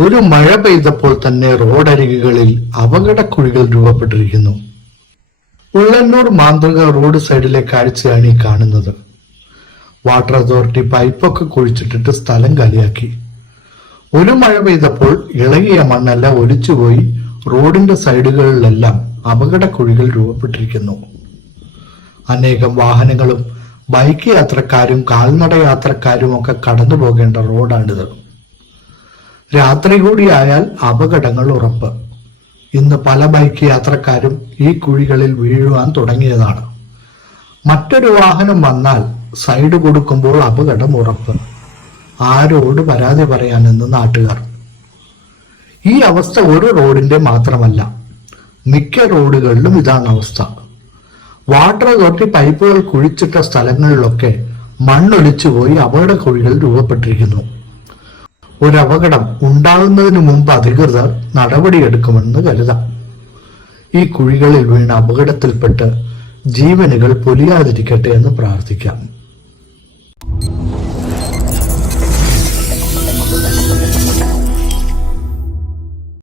ഒരു മഴ പെയ്തപ്പോൾ തന്നെ റോഡരികുകളിൽ അപകടക്കുഴികൾ രൂപപ്പെട്ടിരിക്കുന്നു. ഉള്ളന്നൂർ മാന്തൃക റോഡ് സൈഡിലെ കാഴ്ചയാണ് ഈ കാണുന്നത്. വാട്ടർ അതോറിറ്റി പൈപ്പൊക്കെ കുഴിച്ചിട്ടിട്ട് സ്ഥലം കാലിയാക്കി. ഒരു മഴ പെയ്തപ്പോൾ ഇളകിയ മണ്ണെല്ലാം ഒലിച്ചുപോയി റോഡിന്റെ സൈഡുകളിലെല്ലാം അപകടക്കുഴികൾ രൂപപ്പെട്ടിരിക്കുന്നു. അനേകം വാഹനങ്ങളും ബൈക്ക് യാത്രക്കാരും കാൽനട യാത്രക്കാരും ഒക്കെ കടന്നു പോകേണ്ട റോഡാണിത്. രാത്രി കൂടിയായാൽ അപകടങ്ങൾ ഉറപ്പ്. ഇന്ന് പല ബൈക്ക് യാത്രക്കാരും ഈ കുഴികളിൽ വീഴുവാൻ തുടങ്ങിയതാണ്. മറ്റൊരു വാഹനം വന്നാൽ സൈഡ് കൊടുക്കുമ്പോൾ അപകടം ഉറപ്പ്. ആരോട് പരാതി പറയാനെന്ന് നാട്ടുകാർ. ഈ അവസ്ഥ ഒരു റോഡിന്റെ മാത്രമല്ല, മിക്ക റോഡുകളിലും ഇതാണ് അവസ്ഥ. വാട്ടർ അതോറിറ്റി പൈപ്പുകൾ കുഴിച്ചിട്ട സ്ഥലങ്ങളിലൊക്കെ മണ്ണൊലിച്ചുപോയി അപകട കുഴികൾ രൂപപ്പെട്ടിരിക്കുന്നു. ഒരപകടം ഉണ്ടാകുന്നതിന് മുമ്പ് അധികൃതർ നടപടിയെടുക്കുമെന്ന് കരുതാം. ഈ കുഴികളിൽ വീണ് അപകടത്തിൽപ്പെട്ട് ജീവനുകൾ പൊലിയാതിരിക്കട്ടെ എന്ന് പ്രാർത്ഥിക്കാം.